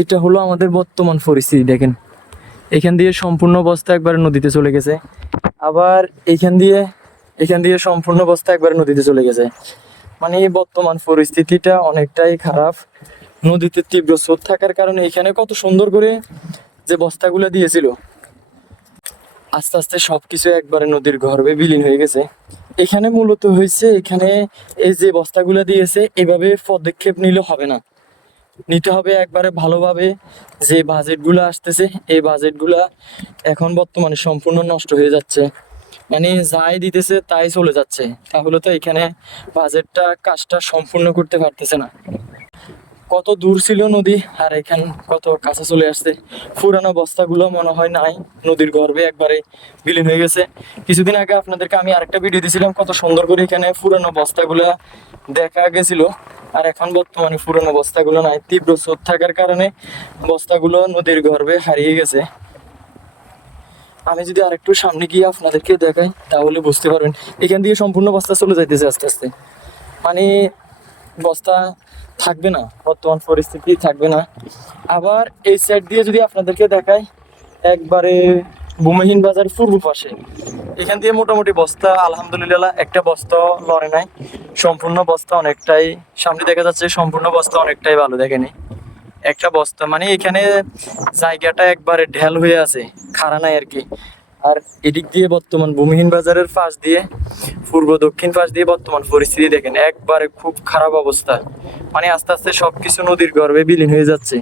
এটা হলো আমাদের বর্তমান পরিস্থিতি। দেখেন এখান দিয়ে সম্পূর্ণ বস্তা একবারে নদীতে চলে গেছে, আবার এখান দিয়ে সম্পূর্ণ বস্তা একবারে নদীতে চলে গেছে। মানে এই বর্তমান পরিস্থিতিটা অনেকটাই খারাপ। নদীতে তীব্র স্রোত থাকার কারণে এখানে কত সুন্দর করে যে বস্তাগুলো দিয়েছিল, আস্তে আস্তে সবকিছু একবারে নদীর গর্ভে বিলীন হয়ে গেছে। এখানে মূলত হয়েছে, এখানে এই যে বস্তাগুলো দিয়েছে এভাবে পদক্ষেপ নিলে হবে না, নিতে হবে একবারে ভালোভাবে। যে বাজেটগুলো আসতেছে এই বাজেটগুলা এখন বর্তমানে সম্পূর্ণ নষ্ট হয়ে যাচ্ছে, মানে যাই দিতেছে তাই চলে যাচ্ছে। তাহলে তো এখানে বাজেটটা কাজটা সম্পূর্ণ করতে পারতেছে না। কত দূর ছিল নদী আর এখান কত কাছে চলে আসছে। পুরানো বস্তাগুলো মনে হয় নাই, নদীর গর্ভে একবারে বিলীন হয়ে গেছে। কিছুদিন আগে আপনাদেরকে আমি আরেকটা ভিডিও দিয়েছিলাম, কত সুন্দর করে এখানে পুরানো বস্তাগুলা দেখা গেছিল। আর এখন বর্তমানে পুরানো বস্তাগুলো নাই, তীব্র স্রোত থাকার কারণে বস্তাগুলো নদীর গর্ভে হারিয়ে গেছে। আমি যদি আরেকটু সামনে গিয়ে আপনাদেরকে দেখাই তাহলে বুঝতে পারবেন। এখান দিয়ে সম্পূর্ণ বস্তা চলে যাইতেছে আস্তে আস্তে, মানে বস্তা থাকবে না, বর্তমান পরিস্থিতি থাকবে না। আবার এই সাইড দিয়ে যদি আপনাদেরকে দেখাই, একবারে ভূমিহীন বাজার পূর্ব পাশে এখান দিয়ে মোটামুটি বস্তা আলহামদুলিল্লাহ একটা বস্তা লড়ে নাই, সম্পূর্ণ বস্তা অনেকটাই সামনে দেখা যাচ্ছে, সম্পূর্ণ বস্তা অনেকটাই ভালো। দেখেনি একটা বস্তা, মানে এখানে জায়গাটা একবারে ঢেল হয়ে আছে, খাড়া নাই আর কি। আর এদিক দিয়ে বর্তমান ভূমিহীন বাজারের পাশ দিয়ে পূর্ব দক্ষিণ পাশ দিয়ে বর্তমান পরিস্থিতি দেখেন একবারে খুব খারাপ অবস্থা, মানে আস্তে আস্তে সবকিছু নদীর গর্ভে বিলীন হয়ে যাচ্ছে।